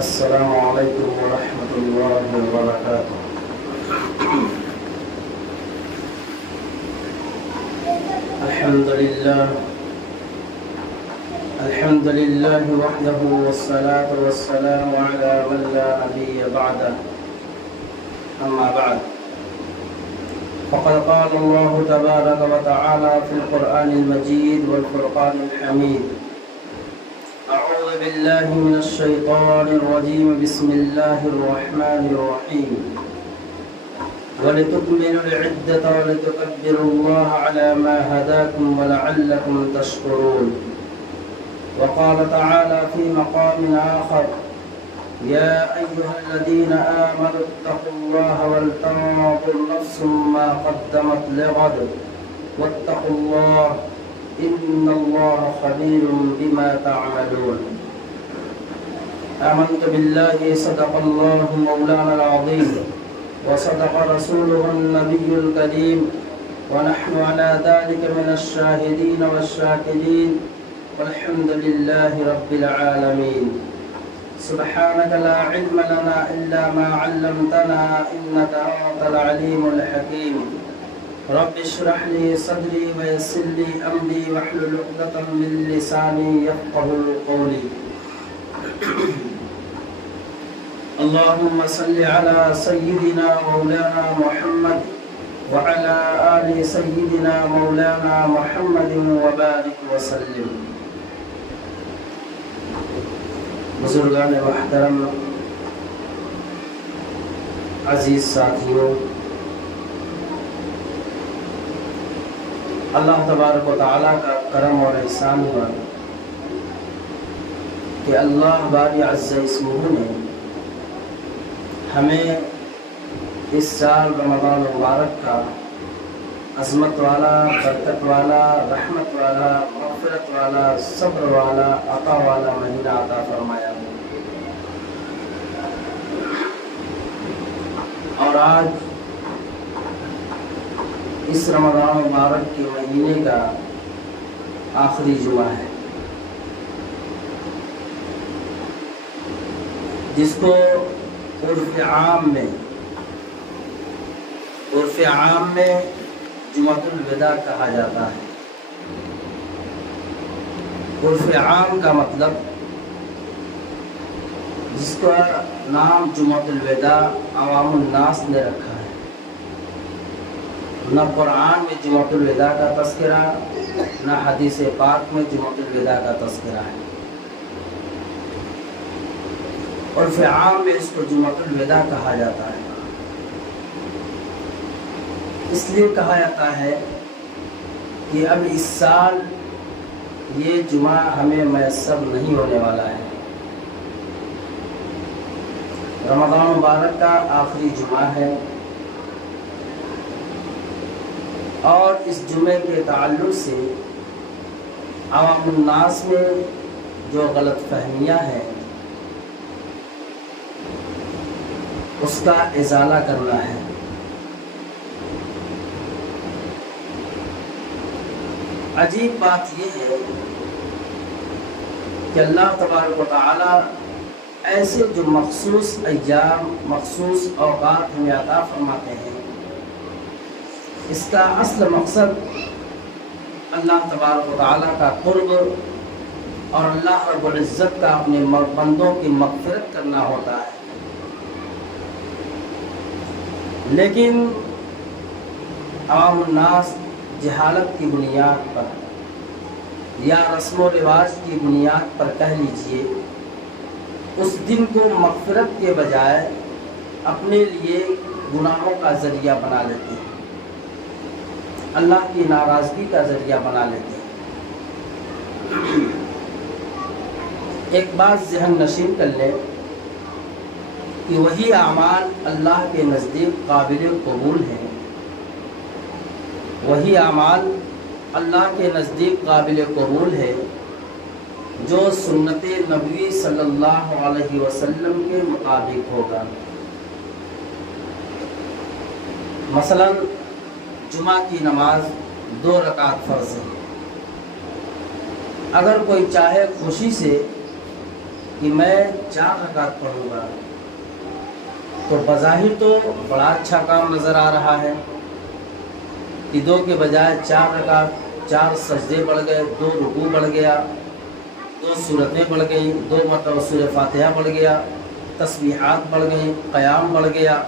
السلام علیکم ورحمۃ اللہ وبرکاتہ۔ الحمد للہ وحدہ والصلاة والسلام علی من لا نبی بعدہ، اما بعد فقد قال اللہ تبارک وتعالی فی القرآن المجید والفرقان الحمید۔ اعوذ باللہ من الشیطان الرجیم، بسم اللہ الرحمن الرحیم۔ وَلِتُكْمِلُوا الْعِدَّةَ وَلِتُكَبِّرُوا اللَّهَ عَلَى مَا هَدَاكُمْ وَلَعَلَّكُمْ تَشْكُرُونَ۔ وقال تعالى في مقام آخر: يا أيها الذين آمنوا اتقوا الله ولتنظر نفس ما قدمت لغد واتقوا الله إن الله خبير بما تعملون۔ آمنت بالله صدق الله مولانا العظيم وصدق رسوله النبي الكريم، ونحن على ذلك من الشاهدين والشاكرين، والحمد لله رب العالمين۔ سبحانك لا علم لنا إلا ما علمتنا إنك أنت العليم الحكيم۔ رب اشرح لي صدري ويسر لي أمري واحلل عقدة من لساني يفقهوا قولي۔ اللهم صل على سيدنا مولانا محمد وعلى آل سيدنا مولانا محمد وبارك وسلم۔ بزرگان محترم، عزیز ساتھیوں، اللہ تبارک و تعالیٰ کا کرم اور احسان ہوا کہ اللہ باری عز اسمہ نے ہمیں اس سال رمضان مبارک کا عظمت والا، برکت والا، رحمت والا، مغفرت والا، صبر والا، عطا والا مہینہ عطا فرمایا۔ اور آج اس رمضان مبارک کے مہینے کا آخری جمعہ ہے، جس کو عرف عام میں جمعۃ الوداع کہا جاتا ہے۔ عرف عام کا مطلب، جس کا نام جمعۃ الوداع عوام الناس نے رکھا ہے، نہ قرآن میں جمعۃ الوداع کا تذکرہ، نہ حدیث پاک میں جمعۃ الوداع کا تذکرہ ہے۔ عرف عام میں اس کو جمعۃ الوداع کہا جاتا ہے۔ اس لیے کہا جاتا ہے کہ اب اس سال یہ جمعہ ہمیں میسر نہیں ہونے والا ہے۔ رمضان مبارک کا آخری جمعہ ہے، اور اس جمعے کے تعلق سے عوام الناس میں جو غلط فہمیاں ہیں اس کا ازالہ کرنا ہے۔ عجیب بات یہ ہے کہ اللہ تبارک و تعالی ایسے جو مخصوص ایام، مخصوص اوقات ہمیں عطا فرماتے ہیں، اس کا اصل مقصد اللہ تبارک و تعالی کا قرب اور اللہ رب العزت کا اپنے بندوں کی مغفرت کرنا ہوتا ہے۔ لیکن عوام الناس جہالت کی بنیاد پر یا رسم و رواج کی بنیاد پر کہہ لیجئے، اس دن کو مغفرت کے بجائے اپنے لیے گناہوں کا ذریعہ بنا لیتے ہیں، اللہ کی ناراضگی کا ذریعہ بنا لیتے ہیں۔ ایک بات ذہن نشین کر لیں کہ وہی اعمال اللہ کے نزدیک قابل قبول ہیں، وہی اعمال اللہ کے نزدیک قابل قبول ہے جو سنت نبوی صلی اللہ علیہ وسلم کے مطابق ہوگا۔ مثلا جمعہ کی نماز 2 رکعت فرض ہے۔ اگر کوئی چاہے خوشی سے کہ میں 4 رکعت پڑھوں گا، تو بظاہر تو بڑا اچھا کام نظر آ رہا ہے کہ 2 کے بجائے 4 رکعت، 4 سجدے بڑھ گئے، 2 رکوع بڑھ گیا، 2 سورتیں بڑھ گئیں، 2 مرتبہ سورہ فاتحہ بڑھ گیا، تسبیحات بڑھ گئیں، قیام بڑھ گیا،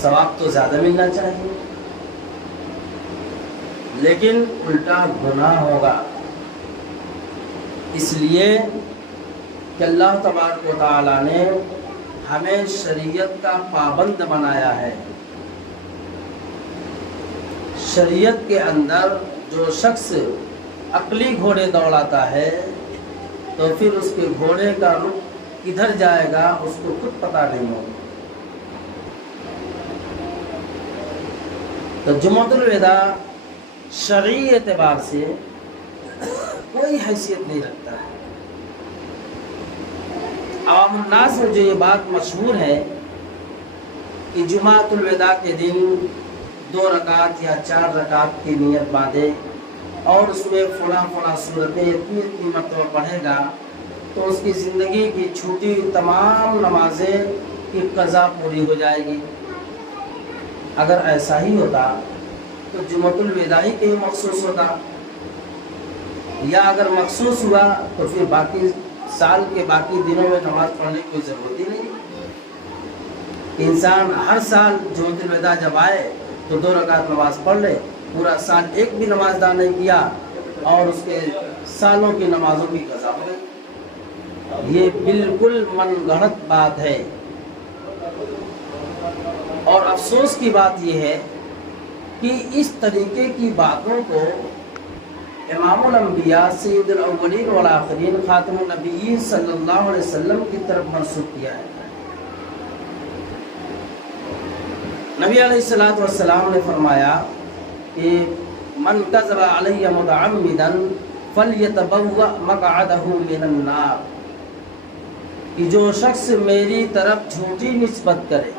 ثواب تو زیادہ ملنا چاہیے، لیکن الٹا گناہ ہوگا، اس لیے کہ اللہ تبارک و تعالیٰ نے ہمیں شریعت کا پابند بنایا ہے۔ شریعت کے اندر جو شخص عقلی گھوڑے دوڑاتا ہے تو پھر اس کے گھوڑے کا رخ کدھر جائے گا اس کو خود پتہ نہیں ہوگا۔ تو جمعۃ الوداع شرعی اعتبار سے کوئی حیثیت نہیں رکھتا ہے۔ عوام الناس میں جو یہ بات مشہور ہے کہ جمعۃ الوداع کے دن 2 رکعت یا 4 رکعت کی نیت باندھے اور اس میں فلاں صورتیں اتنی مرتبہ پڑھے گا تو اس کی زندگی کی چھوٹی تمام نمازیں کی قضا پوری ہو جائے گی۔ اگر ایسا ہی ہوتا تو جمعۃ الوداع کے ہی مخصوص ہوتا، یا اگر مخصوص ہوا تو پھر باقی سال کے باقی دنوں میں نماز پڑھنے کی کوئی ضرورت ہی نہیں۔ انسان ہر سال جمعۃ الوداع جب آئے تو 2 رکعت نماز پڑھ لے، پورا سال ایک بھی نماز ادا نہیں کیا اور اس کے سالوں کی نمازوں کی قضا ہو گئی۔ یہ بالکل من گھڑت بات ہے، اور افسوس کی بات یہ ہے کہ اس طریقے کی باتوں کو امام الانبیاء سید الاولین والآخرین خاتم النبیین صلی اللہ علیہ وسلم کی طرف منسوب کیا ہے۔ نبی علیہ السلام نے فرمایا کہ من کذب علی متعمدا فلیتبوأ مقعدہ من النار، کہ جو شخص میری طرف جھوٹی نسبت کرے،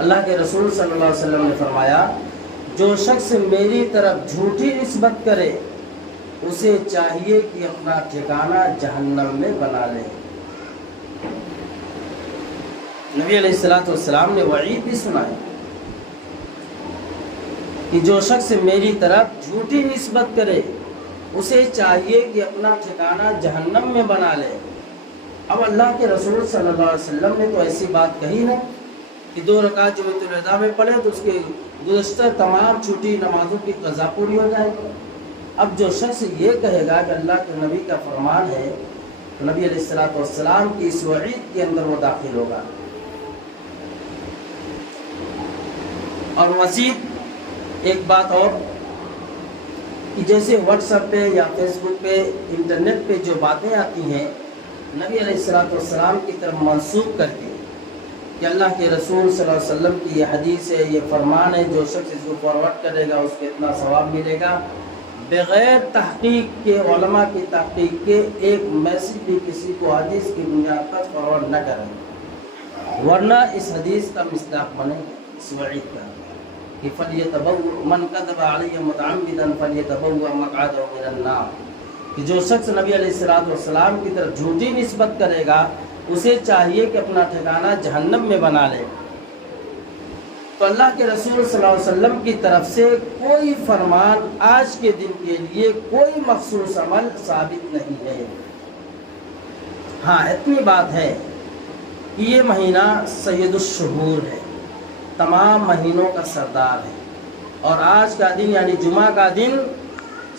اللہ کے رسول صلی اللہ علیہ وسلم نے فرمایا جو شخص میری طرف جھوٹی نسبت کرے اسے چاہیے کہ اپنا ٹھکانہ جہنم میں بنا لے۔ نبی علیہ السلام نے وعید بھی سنائی کہ جو شخص میری طرف جھوٹی نسبت کرے اسے چاہیے کہ اپنا ٹھکانہ جہنم میں بنا لے۔ اب اللہ کے رسول صلی اللہ علیہ وسلم نے تو ایسی بات کہی نہیں کہ 2 رکعت جمعۃ الوداع میں پڑھے تو اس کے گزشتہ تمام چھوٹی نمازوں کی قضا پوری ہو جائے گی۔ اب جو شخص یہ کہے گا کہ اللہ کے نبی کا فرمان ہے تو نبی علیہ السلام کی اس وعید کے اندر وہ داخل ہوگا۔ اور مزید ایک بات اور کہ جیسے واٹس ایپ پہ یا فیس بک پہ انٹرنیٹ پہ جو باتیں آتی ہیں نبی علیہ السلام کی طرف منسوب کر کے کہ اللہ کے رسول صلی اللہ علیہ وسلم کی یہ حدیث ہے، یہ فرمان ہے، جو شخص اس کو فارورڈ کرے گا اس کو اتنا ثواب ملے گا، بغیر تحقیق کے، علماء کی تحقیق کے ایک میسج بھی کسی کو حدیث کی بنیاد پر فارورڈ نہ کریں، ورنہ اس حدیث کا مصداق بنے گا اس وعید کا کہ فَلْيَتَبَوَّأْ مَنْ كَذَبَ عَلَيَّ مُتَعَمِّدًا فَلْيَتَبَوَّأْ مَقْعَدَهُ مِنَ النَّارِ، کہ جو شخص نبی علیہ السلام کی طرف جھوٹی نسبت کرے گا اسے چاہیے کہ اپنا ٹھکانہ جہنم میں بنا لے۔ تو اللہ کے رسول صلی اللہ علیہ وسلم کی طرف سے کوئی فرمان آج کے دن کے لیے کوئی مخصوص عمل ثابت نہیں ہے۔ ہاں اتنی بات ہے کہ یہ مہینہ سید الشہور ہے، تمام مہینوں کا سردار ہے، اور آج کا دن یعنی جمعہ کا دن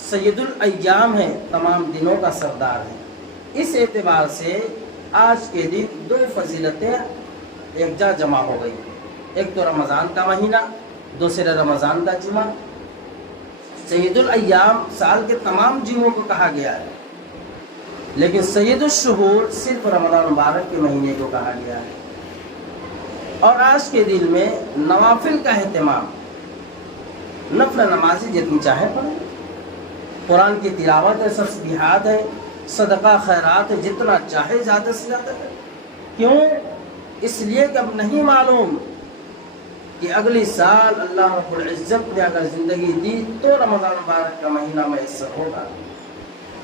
سید الایام ہے، تمام دنوں کا سردار ہے۔ اس اعتبار سے آج کے دن 2 فضیلتیں ایک جا جمع ہو گئی، ایک تو رمضان کا مہینہ، دوسرا رمضان کا جمعہ۔ سید الایام سال کے تمام جمعوں کو کہا گیا ہے، لیکن سید الشہور صرف رمضان مبارک کے مہینے کو کہا گیا ہے۔ اور آج کے دن میں نوافل کا اہتمام، نفل نمازی جتنی چاہے پڑھیں، قرآن کی تلاوت ہے، تسبیحات ہے، صدقہ خیرات ہے، جتنا چاہے زیادہ سے زیادہ ہے۔ کیوں؟ اس لیے کہ اب نہیں معلوم کہ اگلی سال اللہ رب العزت نے اگر زندگی دی تو رمضان مبارک کا مہینہ میسر ہوگا،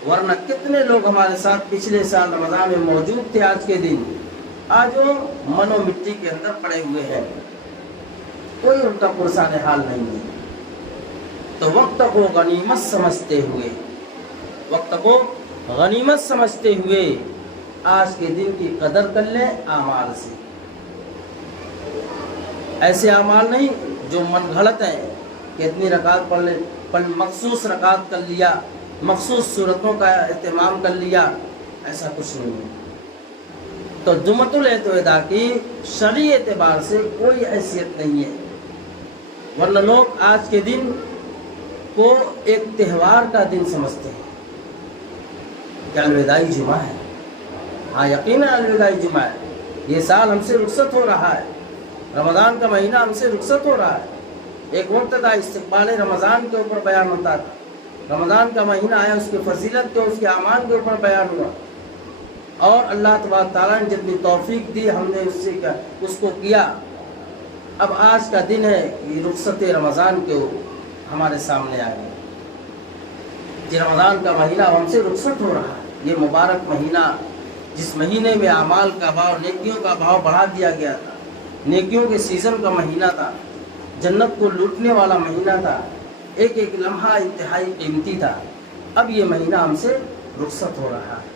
ورنہ کتنے لوگ ہمارے ساتھ پچھلے سال رمضان میں موجود تھے، آج کے دن آج وہ منو مٹی کے اندر پڑے ہوئے ہیں، کوئی ان کا پرسان حال نہیں ہے۔ تو وقت کو غنیمت سمجھتے ہوئے، وقت کو غنیمت سمجھتے ہوئے آج کے دن کی قدر کر لیں اعمال سے، ایسے اعمال نہیں جو من گھڑت ہیں کہ اتنی رکعت پڑھ لے، مخصوص رکعت کر لیا، مخصوص صورتوں کا اہتمام کر لیا، ایسا کچھ نہیں ہے۔ تو جمعۃ الاعتماد کی شرعی اعتبار سے کوئی حیثیت نہیں ہے، ورنہ لوگ آج کے دن کو ایک تہوار کا دن سمجھتے ہیں کہ الوداعی جمعہ ہے۔ ہاں یقیناً الوداعی جمعہ ہے، یہ سال ہم سے رخصت ہو رہا ہے، رمضان کا مہینہ ہم سے رخصت ہو رہا ہے۔ ایک وقت تھا استقبال رمضان کے اوپر بیان ہوتا تھا، رمضان کا مہینہ آیا، اس کی فضیلت کے، اس کے اعمال کے اوپر بیان ہوا، اور اللہ تبارک تعالیٰ نے جتنی توفیق دی ہم نے اس کو کیا۔ اب آج کا دن ہے یہ رخصت رمضان کے ہمارے سامنے آ گیا کہ رمضان کا مہینہ ہم سے رخصت ہو رہا ہے، یہ مبارک مہینہ جس مہینے میں اعمال کا بھاؤ، نیکیوں کا بھاؤ بڑھا دیا گیا تھا، نیکیوں کے سیزن کا مہینہ تھا، جنت کو لوٹنے والا مہینہ تھا، ایک ایک لمحہ انتہائی قیمتی تھا، اب یہ مہینہ ہم سے رخصت ہو رہا ہے۔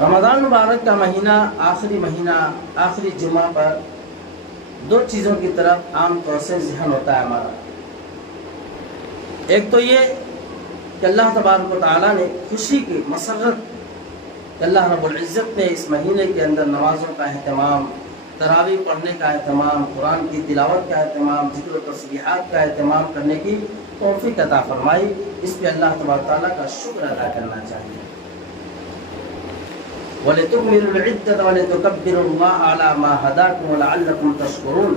رمضان مبارک کا مہینہ، آخری مہینہ، آخری جمعہ پر دو چیزوں کی طرف عام طور سے ذہن ہوتا ہے ہمارا۔ ایک تو یہ کہ اللہ تبارک و تعالیٰ نے خوشی کی مسرت کہ اللہ رب العزت نے اس مہینے کے اندر نمازوں کا اہتمام، تراویح پڑھنے کا اہتمام، قرآن کی تلاوت کا اہتمام، ذکر و تسبیحات کا اہتمام کرنے کی توفیق عطا فرمائی، اس پہ اللہ تبارک و تعالیٰ کا شکر ادا کرنا چاہیے۔ وَلِتُكْمِلُوا الْعِدَّةَ وَلِتُكَبِّرُوا اللَّهَ عَلَى مَا هَدَاكُمْ وَلَعَلَّكُمْ تَشْكُرُونَ۔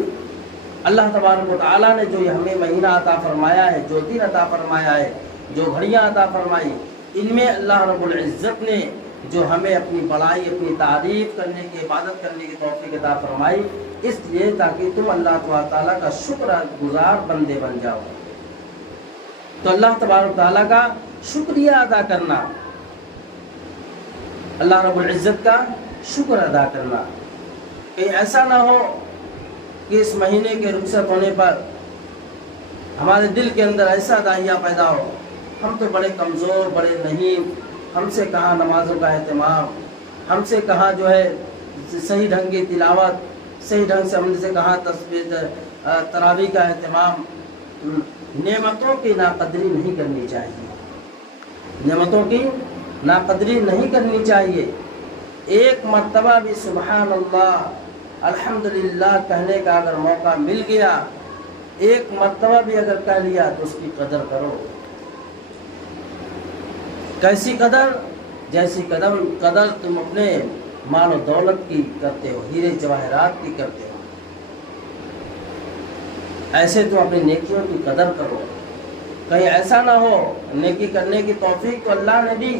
اللہ تبارک و تعالیٰ نے جو ہمیں مہینہ عطا فرمایا ہے، جو دن عطا فرمایا ہے، جو گھڑیاں عطا فرمائی، ان میں اللہ رب العزت نے جو ہمیں اپنی بڑائی، اپنی تعریف کرنے کی، عبادت کرنے کی توفیق عطا فرمائی، اس لیے تاکہ تم اللہ تبارک تعالیٰ کا شکر گزار بندے بن جاؤ۔ تو اللہ تبارک تعالیٰ کا شکریہ ادا کرنا، اللہ رب العزت کا شکر ادا کرنا، کہیں ایسا نہ ہو کہ اس مہینے کے رخصت ہونے پر ہمارے دل کے اندر ایسا داہیہ پیدا ہو، ہم تو بڑے کمزور، بڑے نہیں، ہم سے کہاں نمازوں کا اہتمام، ہم سے کہاں جو ہے صحیح ڈھنگ کی تلاوت، صحیح ڈھنگ سے ہم سے کہاں تراویح کا اہتمام۔ نعمتوں کی ناقدری نہیں کرنی چاہیے، نعمتوں کی ناقدری نہیں کرنی چاہیے۔ ایک مرتبہ بھی سبحان اللہ، الحمدللہ کہنے کا اگر موقع مل گیا، ایک مرتبہ بھی اگر کہہ لیا تو اس کی قدر کرو۔ کیسی قدر؟ جیسی قدر تم اپنے مال و دولت کی کرتے ہو، ہیرے جواہرات کی کرتے ہو، ایسے تم اپنی نیکیوں کی قدر کرو۔ کہیں ایسا نہ ہو نیکی کرنے کی توفیق تو اللہ نے دی،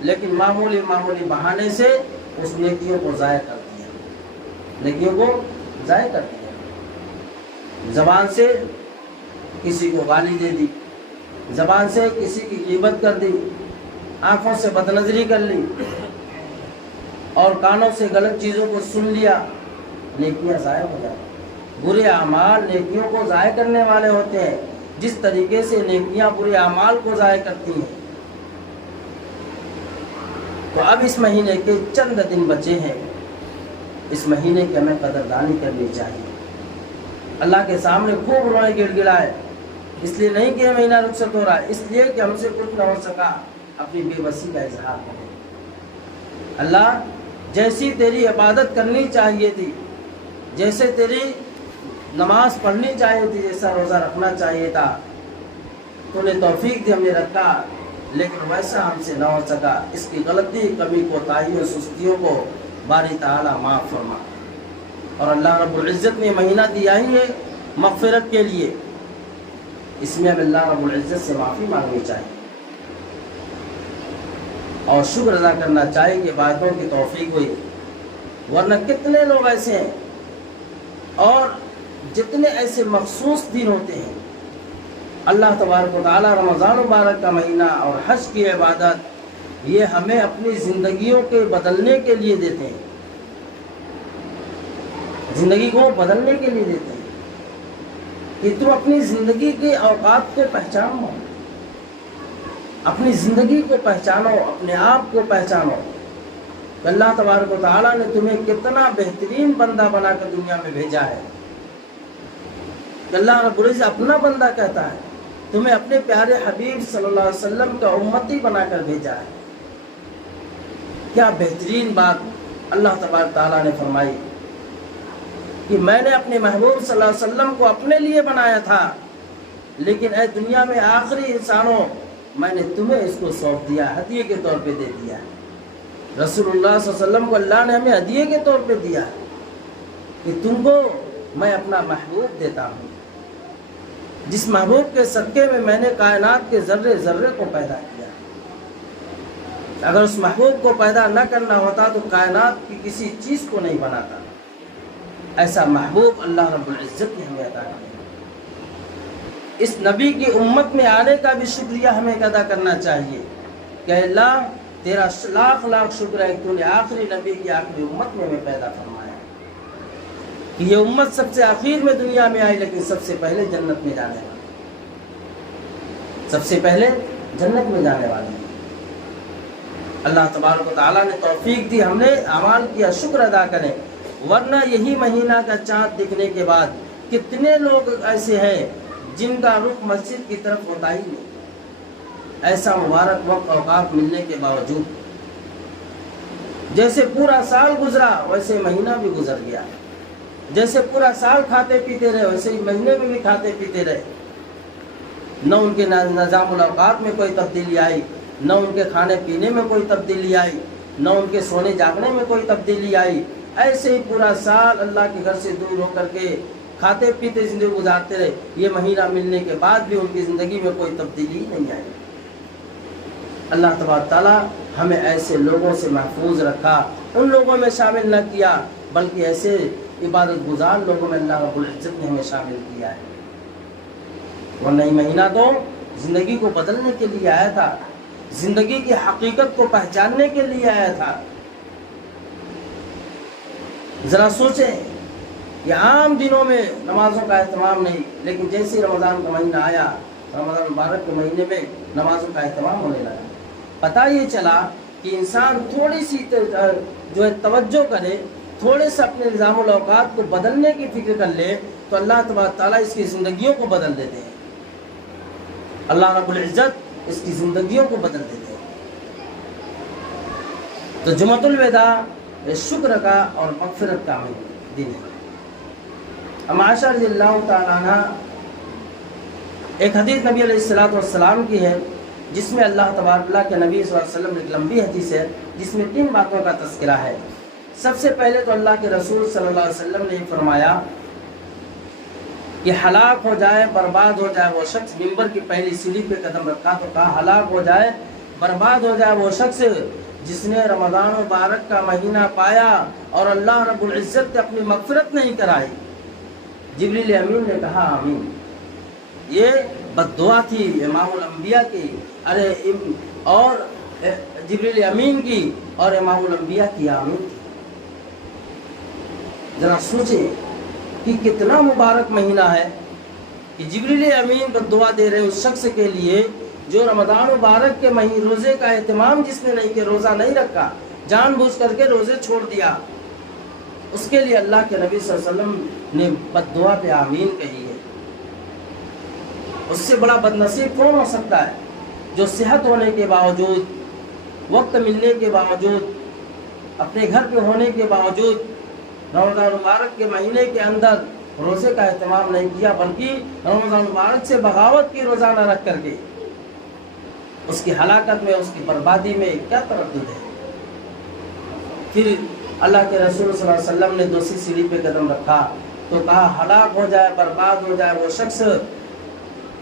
لیکن معمولی بہانے سے اس نیکیوں کو ضائع کر دیا، نیکیوں کو ضائع کر دیا۔ زبان سے کسی کو گالی دے دی، زبان سے کسی کی غیبت کر دی، آنکھوں سے بدنظری کر لی، اور کانوں سے غلط چیزوں کو سن لیا، نیکیاں ضائع ہو جاتی۔ برے اعمال نیکیوں کو ضائع کرنے والے ہوتے ہیں، جس طریقے سے نیکیاں برے اعمال کو ضائع کرتی ہیں۔ تو اب اس مہینے کے چند دن بچے ہیں، اس مہینے کی ہمیں قدردانی کرنی چاہیے۔ اللہ کے سامنے خوب روئے گڑ گڑائے، اس لیے نہیں کہ یہ مہینہ رخصت ہو رہا ہے، اس لیے کہ ہم سے کچھ نہ ہو سکا، اپنی بے بسی کا اظہار کریں۔ اللہ جیسی تیری عبادت کرنی چاہیے تھی، جیسے تیری نماز پڑھنی چاہیے تھی، جیسا روزہ رکھنا چاہیے تھا، تو نے توفیق دی، ہم نے رکھا، لیکن ویسا ہم سے نہ ہو سکا۔ اس کی غلطی، کمی، کوتاہیوں، سستیوں کو باری تعالیٰ معاف فرما۔ اور اللہ رب العزت نے مہینہ دیا ہی ہے مغفرت کے لیے، اس میں ہمیں اللہ رب العزت سے معافی مانگنی چاہیے اور شکر ادا کرنا چاہیے کہ عبادتوں کی توفیق ہوئی۔ ورنہ کتنے لوگ ایسے ہیں، اور جتنے ایسے مخصوص دن ہوتے ہیں اللہ تبارک و تعالیٰ رمضان مبارک کا مہینہ اور حج کی عبادت یہ ہمیں اپنی زندگیوں کے بدلنے کے لیے دیتے ہیں، زندگی کو بدلنے کے لیے دیتے ہیں کہ تم اپنی زندگی کے اوقات کو پہچانو، اپنی زندگی کو پہچانو، اپنے آپ کو پہچانو کہ اللہ تبارک و تعالیٰ نے تمہیں کتنا بہترین بندہ بنا کر دنیا میں بھیجا ہے، کہ اللہ رب العزت اپنا بندہ کہتا ہے، تمہیں اپنے پیارے حبیب صلی اللہ علیہ وسلم کا امتی بنا کر بھیجا ہے۔ کیا بہترین بات اللہ تبارک تعالیٰ نے فرمائی کہ میں نے اپنے محبوب صلی اللہ علیہ وسلم کو اپنے لیے بنایا تھا، لیکن اے دنیا میں آخری انسانوں میں نے تمہیں اس کو سونپ دیا، ہدیے کے طور پہ دے دیا۔ رسول اللہ صلی اللہ علیہ وسلم کو اللہ نے ہمیں ہدیے کے طور پہ دیا کہ تم کو میں اپنا محبوب دیتا ہوں، جس محبوب کے صدقے میں نے کائنات کے ذرے ذرے کو پیدا کیا۔ اگر اس محبوب کو پیدا نہ کرنا ہوتا تو کائنات کی کسی چیز کو نہیں بناتا۔ ایسا محبوب اللہ رب العزت نے ہمیں عطا کیا۔ اس نبی کی امت میں آنے کا بھی شکریہ ہمیں ادا کرنا چاہیے کہ اللہ تیرا لاکھ لاکھ شکر ہے کہ تو نے آخری نبی کی آخری امت میں ہمیں پیدا فرمایا کہ یہ امت سب سے آخر میں دنیا میں آئی، لیکن سب سے پہلے جنت میں جانے والی، سب سے پہلے جنت میں جانے والی۔ اللہ تبارک و تعالیٰ نے توفیق دی، ہم نے اعمال کیا، شکر ادا کریں، ورنہ یہی مہینہ کا چاند دکھنے کے بعد کتنے لوگ ایسے ہیں جن کا رخ مسجد کی طرف ہوتا ہی نہیں، ایسا مبارک وقت اوقات ملنے کے باوجود۔ جیسے پورا سال گزرا ویسے مہینہ بھی گزر گیا، جیسے پورا سال کھاتے پیتے رہے ویسے ہی مہینے میں بھی کھاتے پیتے رہے، نہ ان کے نظام الاوقات میں کوئی تبدیلی آئی، نہ ان کے کھانے پینے میں کوئی تبدیلی آئی، نہ ان کے سونے جاگنے میں کوئی تبدیلی آئی۔ ایسے ہی پورا سال اللہ کے گھر سے دور ہو کر کے کھاتے پیتے زندگی گزارتے رہے، یہ مہینہ ملنے کے بعد بھی ان کی زندگی میں کوئی تبدیلی نہیں آئی۔ اللہ تبارک تعالیٰ ہمیں ایسے لوگوں سے محفوظ رکھا، ان لوگوں میں شامل نہ کیا بلکہ ایسے عبادت گزار لوگوں میں اللہ رب العزت نے ہمیں شامل کیا ہے۔ ورنہ یہ مہینہ تو زندگی کو بدلنے کے لیے آیا تھا، زندگی کی حقیقت کو پہچاننے کے لیے آیا تھا۔ ذرا سوچیں، یہ عام دنوں میں نمازوں کا اہتمام نہیں، لیکن جیسے رمضان کا مہینہ آیا، رمضان مبارک کے مہینے میں نمازوں کا اہتمام ہونے لگا۔ پتہ یہ چلا کہ انسان تھوڑی سی جو ہے توجہ کرے، تھوڑے سے اپنے نظام الاوقات کو بدلنے کی فکر کر لے تو اللہ تبارک تعالیٰ اس کی زندگیوں کو بدل دیتے ہیں، اللہ رب العزت اس کی زندگیوں کو بدل دیتے ہیں۔ تو جمعۃ الوداع شکر کا اور مغفرت کا دن ہے۔ عائشہ رضی اللہ تعالیٰ عنہ ایک حدیث نبی علیہ السلام کی ہے جس میں اللہ تبارک اللہ کے نبی صلی اللہ علیہ وسلم ایک لمبی حدیث ہے جس میں 3 باتوں کا تذکرہ ہے۔ سب سے پہلے تو اللہ کے رسول صلی اللہ علیہ وسلم نے فرمایا کہ ہلاک ہو جائے، برباد ہو جائے وہ شخص، ممبر کی پہلی سیڑھی پہ قدم رکھا تو کہا ہلاک ہو جائے، برباد ہو جائے وہ شخص جس نے رمضان مبارک کا مہینہ پایا اور اللہ رب العزت نے اپنی مغفرت نہیں کرائی۔ جبریل امین نے کہا آمین۔ یہ بد دعا تھی امام الانبیاء کی، اور جبریل امین کی اور امام الانبیاء کی آمین تھی۔ ذرا سوچیں کہ کتنا مبارک مہینہ ہے کہ جبریل امین بد دعا دے رہے اس شخص کے لیے جو رمضان مبارک کے روزے کا اہتمام جس نے نہیں کیا، روزہ نہیں رکھا، جان بوجھ کر کے روزے چھوڑ دیا، اس کے لیے اللہ کے نبی صلی اللہ علیہ وسلم نے بد دعا پہ آمین کہی ہے۔ اس سے بڑا بد نصیب کون ہو سکتا ہے جو صحت ہونے کے باوجود، وقت ملنے کے باوجود، اپنے گھر پہ ہونے کے باوجود رمضان مبارک کے مہینے کے اندر روزے کا اہتمام نہیں کیا، بلکہ رمضان مبارک سے بغاوت کی روزانہ رکھ کر کے اس کی ہلاکت میں، اس کی بربادی میں کیا تردد ہے۔ پھر اللہ کے رسول صلی اللہ علیہ وسلم نے دوسری سیڑھی پہ قدم رکھا تو کہا ہلاک ہو جائے، برباد ہو جائے وہ شخص،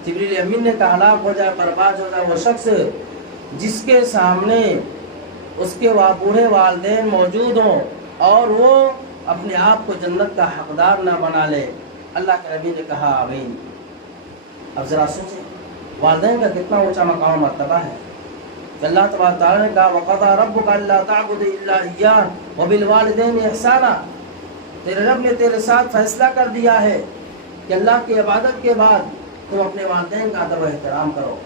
جبریل امین نے کہا ہلاک ہو جائے، برباد ہو جائے وہ شخص جس کے سامنے اس کے بوڑھے والدین موجود ہوں اور وہ اپنے آپ کو جنت کا حقدار نہ بنا لے۔ اللہ کے نبی نے کہا آمین۔ اب ذرا سوچیں والدین کا کتنا اونچا مقام مرتبہ ہے کہ اللہ تبارک تعالیٰ نے کہا وَقَضَىٰ رَبُّكَ أَلَّا تَعْبُدُوا إِلَّا إِيَّاهُ وَبِالْوَالِدَيْنِ إِحْسَانًا، تیرے رب نے تیرے ساتھ فیصلہ کر دیا ہے کہ اللہ کی عبادت کے بعد تم اپنے والدین کا ادب و احترام کرو،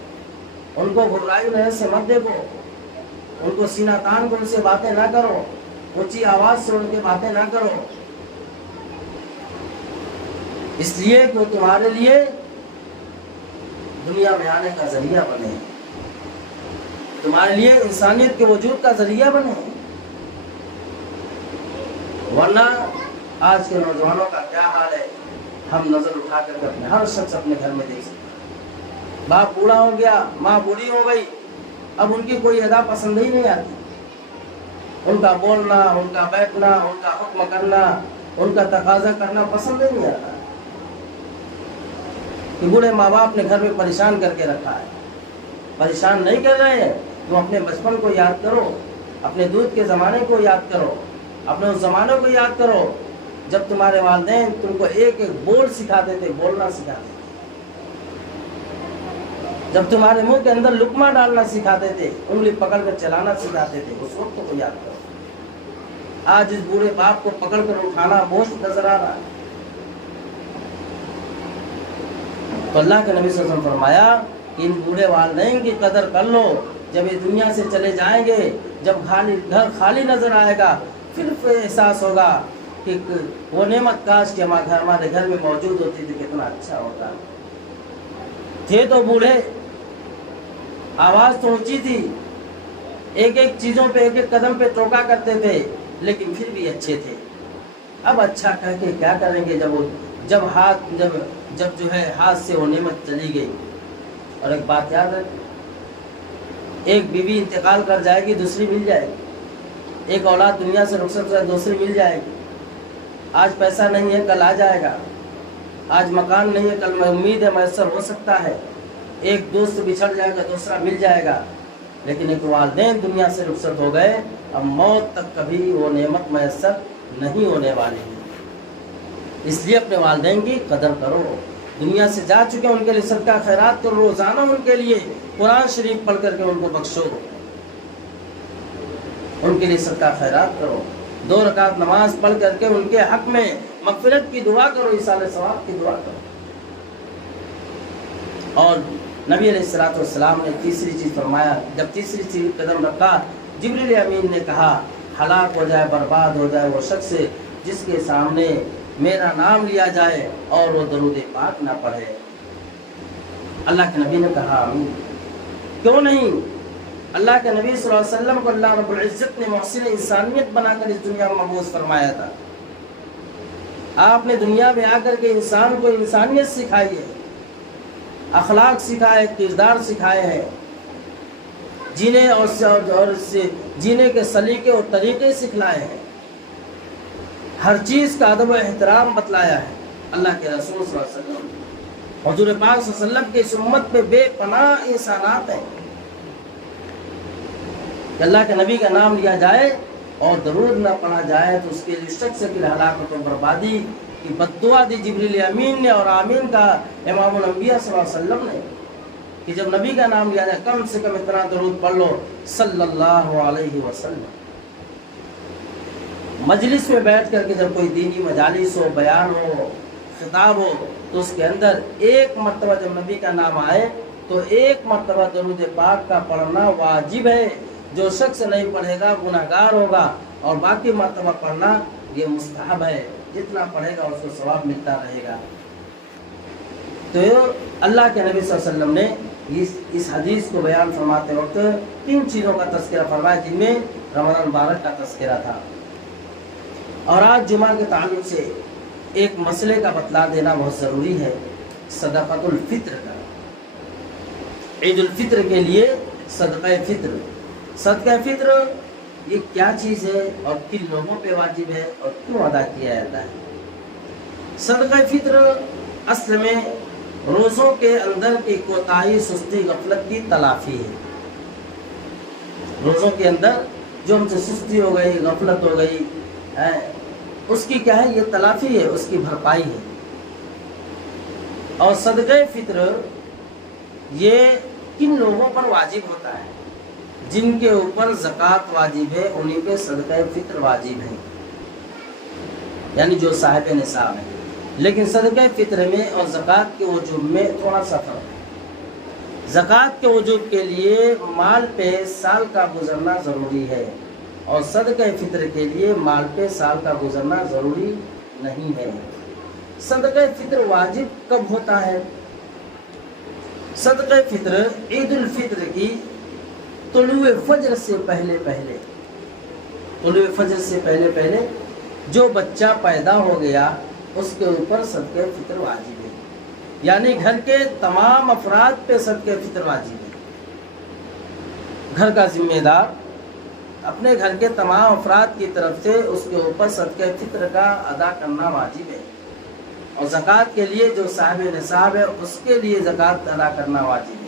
ان کو گمراہی نظر سے مت دیکھو، ان کو سینہ تان کو ان سے باتیں نہ کرو، اونچی آواز سے ان کے باتیں نہ کرو، اس لیے کہ وہ تمہارے لیے دنیا میں آنے کا ذریعہ بنے، تمہارے لیے انسانیت کے وجود کا ذریعہ بنے۔ ورنہ آج کے نوجوانوں کا کیا حال ہے، ہم نظر اٹھا کر کے ہر شخص اپنے گھر میں دیکھ سکتے ہیں، باپ بوڑھا ہو گیا، ماں بوڑھی ہو گئی، اب ان کی کوئی ادا پسند ہی نہیں آتی، ان کا بولنا، ان کا بیٹھنا، ان کا حکم کرنا، ان کا تقاضا کرنا پسند ہی نہیں آتا کہ بوڑھے ماں باپ نے گھر میں پریشان کر کے رکھا ہے۔ پریشان نہیں کر رہے ہیں، تم اپنے بچپن کو یاد کرو، اپنے دودھ کے زمانے کو یاد کرو، اپنے اس زمانے کو یاد کرو جب تمہارے والدین تم کو ایک ایک بول سکھاتے تھے، بولنا سکھاتے تھے، جب تمہارے منہ کے اندر لقمہ ڈالنا سکھاتے تھے، انگلی پکڑ کر چلانا سکھاتے تھے، اس وقت کو یاد کرو۔ آج اس بوڑھے باپ کو پکڑ کر اٹھانا بوجھ نظر آ رہا ہے۔ تو اللہ کے نبی صلی اللہ علیہ وسلم فرمایا کہ ان بوڑھے والدین کی قدر کر لو، جب یہ دنیا سے چلے جائیں گے، جب گھر خالی نظر آئے گا، پھر احساس ہوگا کہ وہ نعمت کاش کہ ہمارے گھر میں موجود ہوتی تھی، کتنا اچھا ہوتا۔ تھے تو بوڑھے، آواز تو اونچی تھی، ایک ایک چیزوں پہ ایک ایک قدم پہ ٹوکا کرتے تھے، لیکن پھر بھی اچھے تھے۔ اب اچھا کہہ کے کیا کریں گے جب ہاتھ سے وہ نعمت چلی گئی۔ اور ایک بات یاد رکھ، ایک بیوی انتقال کر جائے گی، دوسری مل جائے گی، ایک اولاد دنیا سے رخصت ہو جائے، دوسری مل جائے گی۔ آج پیسہ نہیں ہے، کل آ جائے گا، آج مکان نہیں ہے، کل امید ہے میسر ہو سکتا ہے، ایک دوست بچھڑ جائے گا، دوسرا مل جائے گا، لیکن ایک والدین دنیا سے رخصت ہو گئے، اب موت تک کبھی وہ نعمت میسر نہیں ہونے والی ہے۔ اس لیے اپنے والدین کی قدر کرو، دنیا سے جا چکے ان کے لیے صدقہ خیرات کرو، روزانہ ان کے لیے قرآن شریف پڑھ کر کے ان کو بخشو، ان کے لیے صدقہ خیرات کرو، 2 رکعت نماز پڑھ کر کے ان کے حق میں مغفرت کی دعا کرو، ایصال ثواب کی دعا کرو۔ اور نبی علیہ الصلوۃ والسلام نے تیسری چیز فرمایا، جب تیسری چیز قدم رکھا، جبریل امین نے کہا ہلاک ہو جائے، برباد ہو جائے وہ شخص جس کے سامنے میرا نام لیا جائے اور وہ درود پاک نہ پڑھے۔ اللہ کے نبی نے کہا آمین۔ کیوں نہیں؟ اللہ کے نبی صلی اللہ علیہ وسلم کو اللہ رب العزت نے محسن انسانیت بنا کر اس دنیا میں مبعوث فرمایا تھا۔ آپ نے دنیا میں آ کر کے انسان کو انسانیت سکھائی ہے، اخلاق سکھائے، کردار سکھائے ہیں، جینے اور جینے کے سلیقے اور طریقے سکھلائے ہیں، ہر چیز کا ادب و احترام بتلایا ہے۔ اللہ کے رسول صلی اللہ علیہ وسلم، حضور پاک صلی اللہ علیہ وسلم کی اس امت پہ بے پناہ انسانات ہیں کہ اللہ کے نبی کا نام لیا جائے اور درود نہ پڑھا جائے تو اس کے لیے شخص کی ہلاکت و بربادی کی بد دعا دی جبریل امین نے، اور آمین کا امام الانبیاء صلی اللہ علیہ وسلم نے کہ جب نبی کا نام لیا جائے کم سے کم اتنا درود پڑھ لو صلی اللہ علیہ وسلم۔ مجلس میں بیٹھ کر کے جب کوئی دینی مجالس ہو، بیان ہو، خطاب ہو، تو اس کے اندر ایک مرتبہ جب نبی کا نام آئے تو ایک مرتبہ درود پاک کا پڑھنا واجب ہے۔ جو شخص نہیں پڑھے گا گناہگار ہوگا، اور باقی مرتبہ پڑھنا یہ مستحب ہے، جتنا پڑھے گا اس کو ثواب ملتا رہے گا۔ تو اللہ کے نبی صلی اللہ علیہ وسلم نے اس حدیث کو بیان فرماتے وقت 3 چیزوں کا تذکرہ فرمایا، جن میں رمضان مبارک کا تذکرہ تھا۔ اور آج جمعہ کے تعلق سے ایک مسئلے کا بتلا دینا بہت ضروری ہے، صدقۃ الفطر کا۔ عید الفطر کے لیے صدقہ فطر، صدقہ فطر یہ کیا چیز ہے اور کن لوگوں پہ واجب ہے اور کیوں ادا کیا جاتا ہے؟ صدقہ فطر اصل میں روزوں کے اندر کی کوتاہی، سستی، غفلت کی تلافی ہے۔ روزوں کے اندر جو ہم سے سستی ہو گئی، غفلت ہو گئی، اس کی کیا ہے؟ یہ تلافی ہے، اس کی بھرپائی ہے۔ اور صدقہ فطر یہ کن لوگوں پر واجب ہوتا ہے؟ جن کے اوپر زکوٰۃ واجب ہے انہیں پہ صدقہ فطر واجب ہے، یعنی جو صاحب نصاب ہے۔ لیکن صدقہ فطر میں اور زکوٰۃ کے وجوب میں تھوڑا سا فرق ہے۔ زکوٰۃ کے وجوب کے لیے مال پہ سال کا گزرنا ضروری ہے، اور صدقہ فطر کے لیے مال پہ سال کا گزرنا ضروری نہیں ہے۔ صدقہ فطر واجب کب ہوتا ہے؟ صدقہ فطر عید الفطر کی طلوع فجر سے پہلے پہلے جو بچہ پیدا ہو گیا اس کے اوپر صدقہ فطر واجب ہے، یعنی گھر کے تمام افراد پہ صدقہ فطر واجب ہے۔ گھر کا ذمہ دار اپنے گھر کے تمام افراد کی طرف سے اس کے اوپر صدقہ فطر کا ادا کرنا واجب ہے، اور زکوٰۃ کے لیے جو صاحب نصاب ہے اس کے لیے زکوٰۃ ادا کرنا واجب ہے۔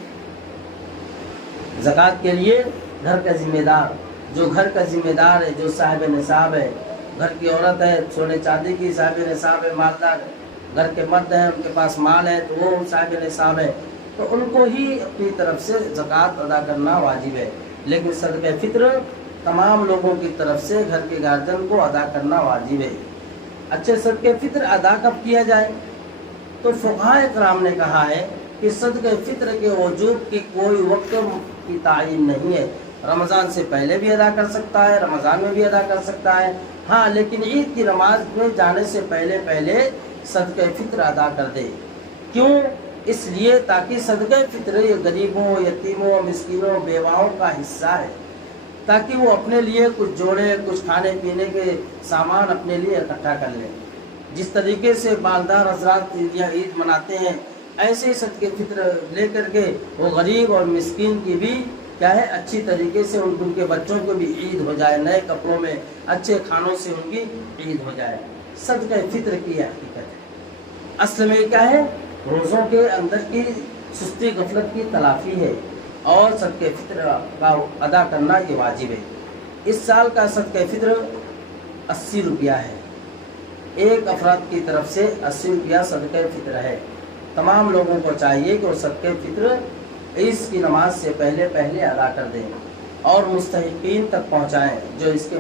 زکوٰۃ کے لیے گھر کا ذمہ دار، جو گھر کا ذمہ دار ہے، جو صاحب نصاب ہے، گھر کی عورت ہے سونے چاندی کی صاحب نصاب ہے، مالدار ہے، گھر کے مرد ہیں ان کے پاس مال ہے تو وہ صاحب نصاب ہے، تو ان کو ہی اپنی طرف سے زکوٰۃ ادا کرنا واجب ہے۔ لیکن صدقہ فطر تمام لوگوں کی طرف سے گھر کے گارجن کو ادا کرنا واجب ہے۔ اچھے صدقہ فطر ادا کب کیا جائے؟ تو فقہاء کرام نے کہا ہے کہ صدقہ فطر کے وجوب کی کوئی وقت کی تعین نہیں ہے، رمضان سے پہلے بھی ادا کر سکتا ہے، رمضان میں بھی ادا کر سکتا ہے، ہاں لیکن عید کی نماز میں جانے سے پہلے صدقہ فطر ادا کر دے۔ کیوں؟ اس لیے تاکہ صدقہ فطر یہ غریبوں، یتیموں، مسکینوں، بیواؤں کا حصہ ہے، تاکہ وہ اپنے لیے کچھ جوڑے، کچھ کھانے پینے کے سامان اپنے لیے اکٹھا کر لیں۔ جس طریقے سے بالدار حضرات عید مناتے ہیں، ایسے ہی صدقہ فطر لے کر کے وہ غریب اور مسکین کی بھی کیا ہے اچھی طریقے سے ان کے بچوں کو بھی عید ہو جائے، نئے کپڑوں میں اچھے کھانوں سے ان کی عید ہو جائے۔ صدقہ فطر کی یہ حقیقت ہے۔ اصل میں کیا ہے؟ روزوں کے اندر کی سستی غفلت کی تلافی ہے، اور صدقہ فطر کا ادا کرنا یہ واجب ہے۔ اس سال کا صدقہ فطر 80 روپیہ ہے، ایک افراد کی طرف سے 80 روپیہ صدقہ فطر ہے۔ تمام لوگوں کو چاہیے کہ وہ صدقہ فطر عید کی نماز سے پہلے ادا کر دیں اور مستحقین تک پہنچائیں، جو اس کے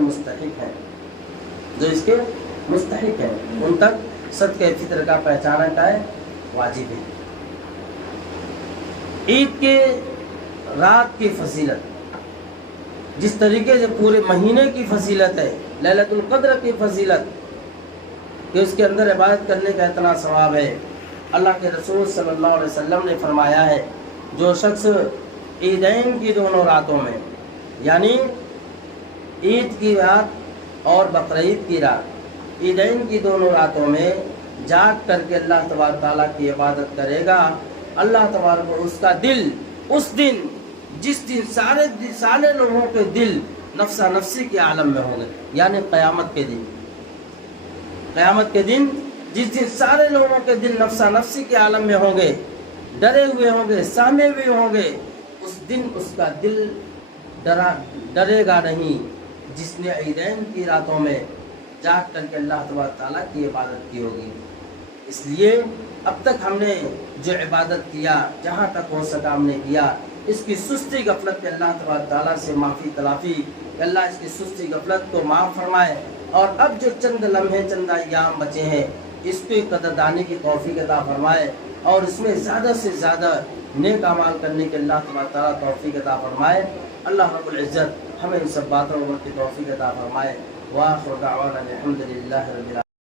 مستحق ہیں ان تک صدقہ فطر کا پہنچانا کا واجب ہے۔ عید کے رات کی فضیلت، جس طریقے سے پورے مہینے کی فضیلت ہے، لیلۃ القدر کی فضیلت کہ اس کے اندر عبادت کرنے کا اتنا ثواب ہے۔ اللہ کے رسول صلی اللہ علیہ وسلم نے فرمایا ہے، جو شخص عیدین کی دونوں راتوں میں، یعنی عید کی رات اور بقرعید کی رات، عیدین کی دونوں راتوں میں جاگ کر کے اللہ تبارک تعالیٰ کی عبادت کرے گا، اللہ تبارک اس کا دل اس دن، جس دن سارے لوگوں کے دل نفسا نفسی کے عالم میں ہوں گے، یعنی قیامت کے دن جس دن سارے لوگوں کے دل نفسا نفسی کے عالم میں ہوں گے، ڈرے ہوئے ہوں گے، سامے ہوئے ہوں گے، اس دن اس کا دل ڈرے گا نہیں، جس نے عیدین کی راتوں میں جاگ کر کے اللہ تبارک تعالیٰ کی عبادت کی ہوگی۔ اس لیے اب تک ہم نے جو عبادت کیا، جہاں تک ہو سکا ہم نے کیا، اس کی سستی غفلت پہ اللہ تبارک تعالیٰ سے معافی تلافی کہ اللہ اس کی سستی غفلت کو معاف فرمائے، اور اب جو چند لمحے چند ایام بچے ہیں اس کی قدردانی کی توفیق عطا فرمائے، اور اس میں زیادہ سے زیادہ نیک اعمال کرنے کے اللہ تبارک تعالیٰ توفیق عطا فرمائے۔ اللہ رب العزت ہمیں ان سب باتوں کی توفیق عطا فرمائے۔ وآخر دعوانا الحمد للہ رب العالمین۔